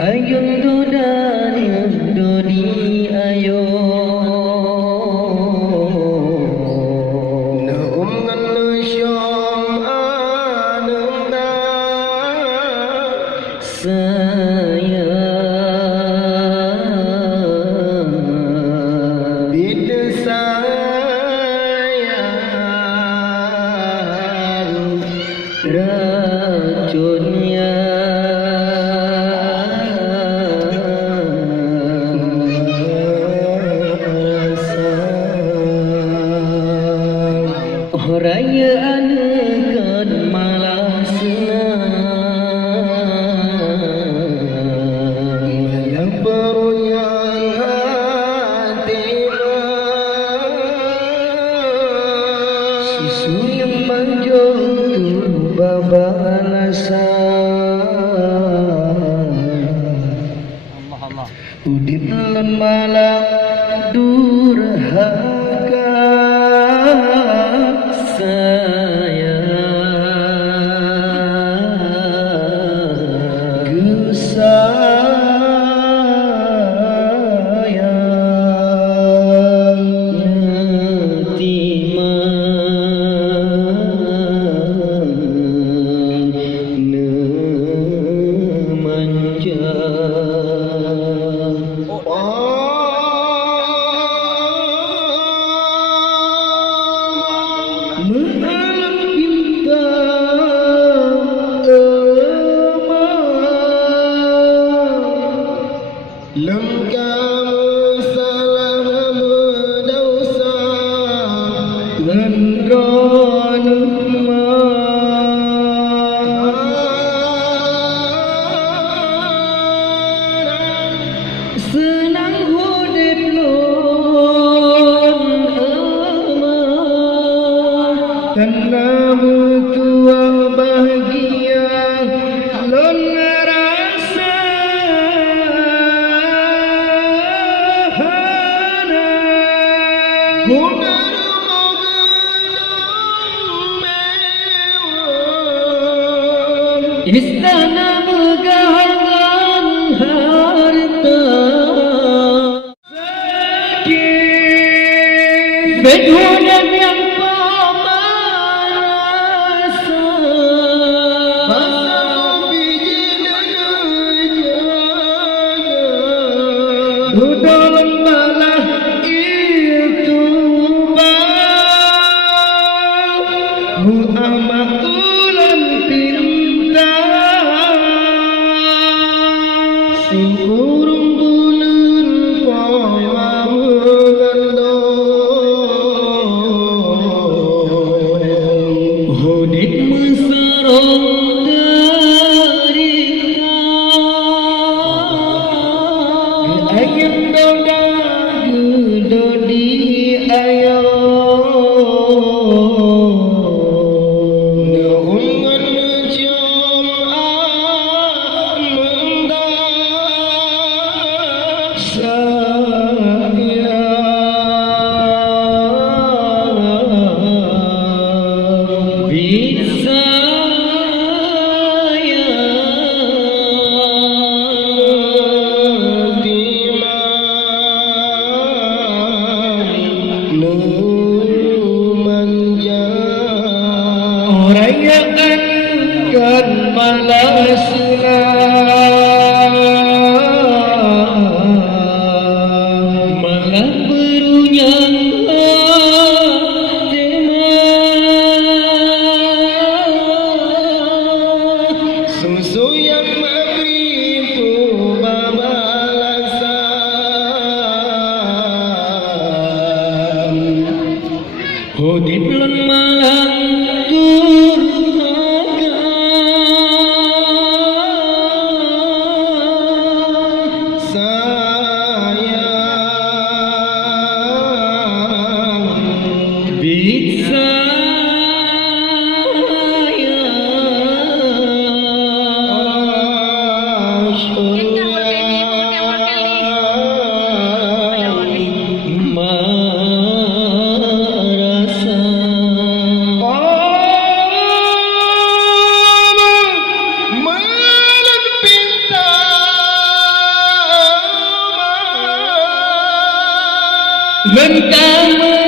ayun dodanya dodi ayo na ngan syom ananda saya bida saya racunnya raya anekan malah senang yang perunyang hati susu yang manjur tu babalasan udip lan malah durhaka saya sayang yatiman nemanja mengalam bintang lengkap salah mendosa ngendron senang hudip lon karena mutua bahagia lon rasa guna istana megahan harta sakit begunan yang budon malah itu bu amakulan pinta sing kurung bulan pawagando hodit mesarong ayam doda dodi ayo nungan cium amanda saya bisa rayakan kan malasna malah berunyang susu yang mampu babalasan hudip lan malah bisa mentah